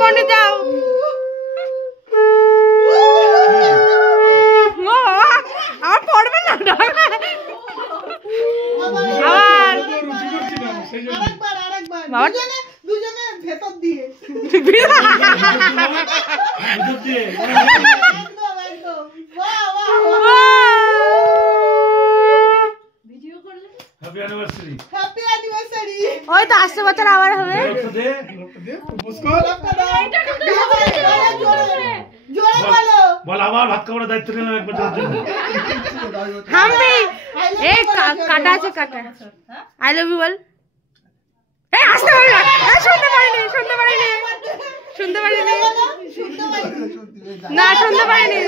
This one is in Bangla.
পন্ডিত যাও। আমার পড়বে না দুজনে ভেতর দিয়ে ওই তো আসছে বছর আবার হবে। কাটা আছে কাটা। আই লাভ ইউ বল। আসতে পারি না, শুনতে পারিনি না শুনতে পারিনি।